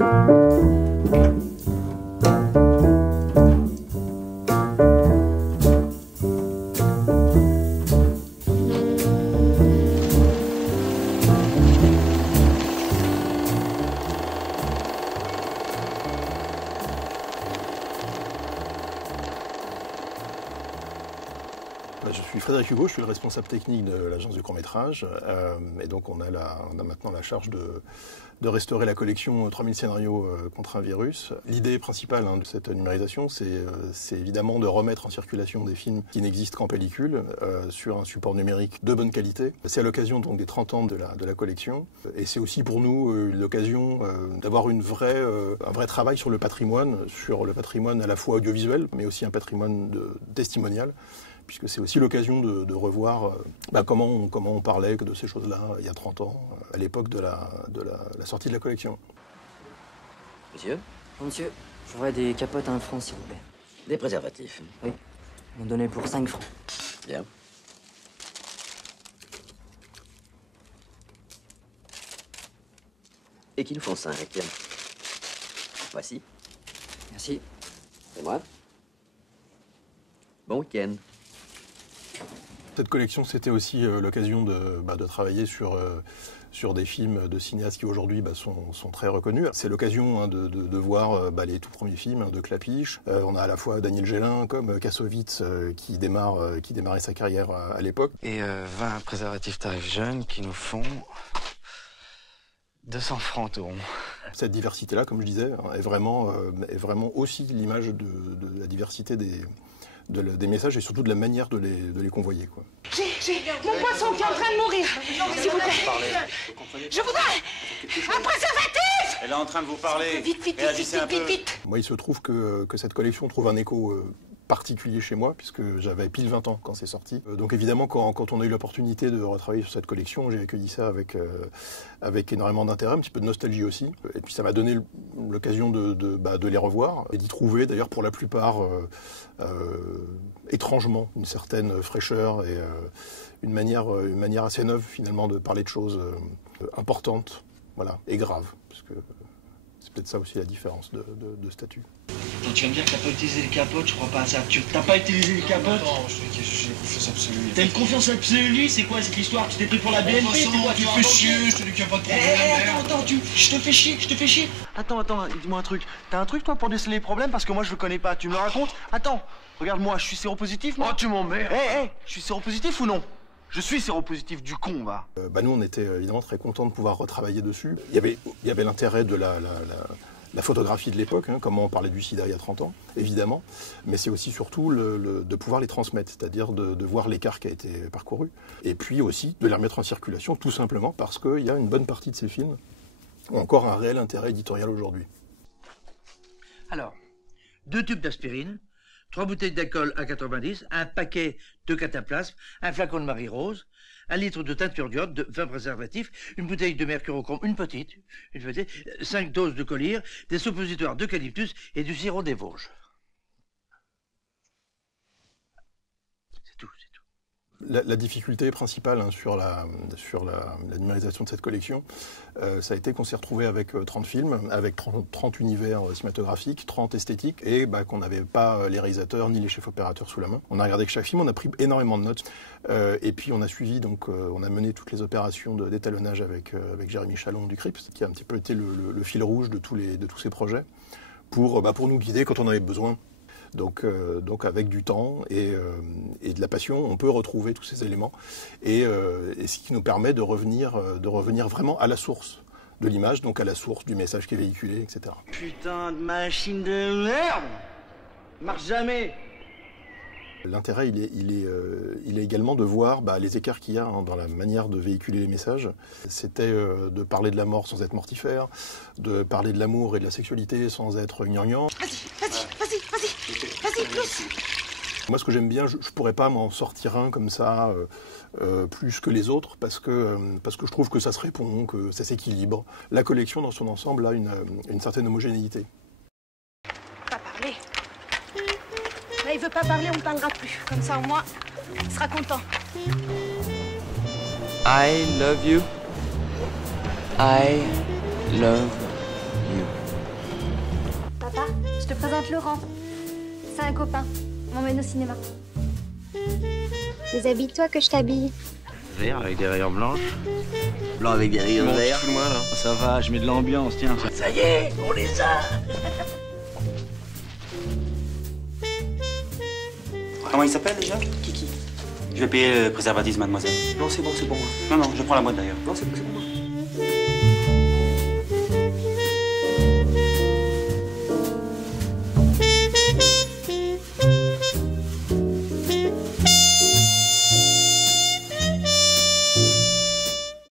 Je suis Frédéric Hugo, je suis le responsable technique de l'agence du court-métrage et donc on a maintenant la charge de restaurer la collection 3000 scénarios contre un virus. L'idée principale de cette numérisation, c'est évidemment de remettre en circulation des films qui n'existent qu'en pellicule sur un support numérique de bonne qualité. C'est à l'occasion donc des 30 ans de la collection et c'est aussi pour nous l'occasion d'avoir un vrai travail sur le patrimoine à la fois audiovisuel mais aussi un patrimoine testimonial, puisque c'est aussi l'occasion de revoir comment on parlait de ces choses-là il y a 30 ans, à l'époque de la sortie de la collection. Monsieur? Monsieur, je voudrais des capotes à 1 franc, s'il vous plaît. Des préservatifs. Oui. On donnait pour 5 francs. Bien. Et qu'il nous font 5, tiens. Voici. Merci. C'est moi. Bon week-end. Cette collection, c'était aussi l'occasion de travailler sur des films de cinéastes qui aujourd'hui sont très reconnus. C'est l'occasion de voir les tout premiers films de Klapisch. On a à la fois Daniel Gélin comme Kassovitz qui démarrait sa carrière à l'époque. Et 20 préservatifs tarifs jeunes qui nous font 200 francs tout rond. Cette diversité-là, comme je disais, est vraiment aussi l'image de la diversité des messages et surtout de la manière de les convoyer, quoi. J'ai mon poisson qui est en train de mourir. S'il vous plaît. Je voudrais un préservatif. Elle est en train de vous parler. Vite. Moi, il se trouve que cette collection trouve un écho particulier chez moi, puisque j'avais pile 20 ans quand c'est sorti. Donc évidemment, quand on a eu l'opportunité de retravailler sur cette collection, j'ai accueilli ça avec énormément d'intérêt, un petit peu de nostalgie aussi. Et puis ça m'a donné l'occasion de les revoir et d'y trouver, d'ailleurs pour la plupart, étrangement, une certaine fraîcheur et une manière assez neuve finalement de parler de choses importantes, voilà, et graves, parce que c'est peut-être ça aussi la différence de statut. Non, tu vas me dire que t'as pas utilisé les capotes, je crois pas à ça. T'as pas utilisé les capotes? Non, j'ai une confiance absolue. T'as une confiance absolue? C'est quoi cette histoire? Tu t'es pris pour la BNP? Tu fais chier, je te dis qu'il n'y a pas de problème. Attends, je te fais chier. Attends, dis-moi un truc. T'as un truc toi pour déceler les problèmes? Parce que moi je le connais pas, tu me le racontes? Attends, regarde-moi, je suis séropositif moi? Oh, tu m'emmerdes. Je suis séropositif ou non? Je suis séropositif du con, va. Nous, on était évidemment très contents de pouvoir retravailler dessus. Il y avait l'intérêt de la photographie de l'époque, comment on parlait du sida il y a 30 ans, évidemment, mais c'est aussi surtout de pouvoir les transmettre, c'est-à-dire de voir l'écart qui a été parcouru, et puis aussi de les remettre en circulation, tout simplement parce qu'il y a une bonne partie de ces films qui ont encore un réel intérêt éditorial aujourd'hui. Alors, 2 tubes d'aspirine, 3 bouteilles d'alcool à 90, un paquet de cataplasme, un flacon de Marie-Rose, 1 litre de teinture d'iode, de 20 préservatifs, une bouteille de mercurochrome, une petite, 5 doses de collyre, des suppositoires d'eucalyptus et du sirop des Vosges. C'est tout. La difficulté principale sur la numérisation de cette collection, ça a été qu'on s'est retrouvé avec 30 films, avec 30 univers cinématographiques, 30 esthétiques, et qu'on n'avait pas les réalisateurs ni les chefs opérateurs sous la main. On a regardé que chaque film, on a pris énormément de notes, et puis on a suivi, donc on a mené toutes les opérations d'étalonnage avec Jérémy Chalon du CRIPS, qui a un petit peu été le fil rouge de tous ces projets, pour nous guider quand on avait besoin. Donc avec du temps et de la passion, on peut retrouver tous ces éléments et ce qui nous permet de revenir vraiment à la source de l'image, donc à la source du message qui est véhiculé, etc. Putain de machine de merde! Marche jamais! L'intérêt, il est également de voir les écarts qu'il y a dans la manière de véhiculer les messages. C'était de parler de la mort sans être mortifère, de parler de l'amour et de la sexualité sans être gnangnan. Vas-y, plus. Moi, ce que j'aime bien, je pourrais pas m'en sortir un comme ça, plus que les autres, parce que je trouve que ça se répond, que ça s'équilibre. La collection, dans son ensemble, a une certaine homogénéité. Pas parler. Là, il veut pas parler, on ne parlera plus. Comme ça, au moins, il sera content. I love you. I love you. te présente Laurent. C'est un copain. On m'emmène au cinéma. Déshabille-toi que je t'habille. Vert avec des rayures blanches. Blanc avec des rayures verts. Moi là. Ça va, je mets de l'ambiance, tiens. Ça y est, on les a. Comment il s'appelle déjà? Kiki. Je vais payer le préservatif, mademoiselle. Non, c'est bon, c'est bon. Non, non, je prends la boîte d'ailleurs. Non, c'est bon.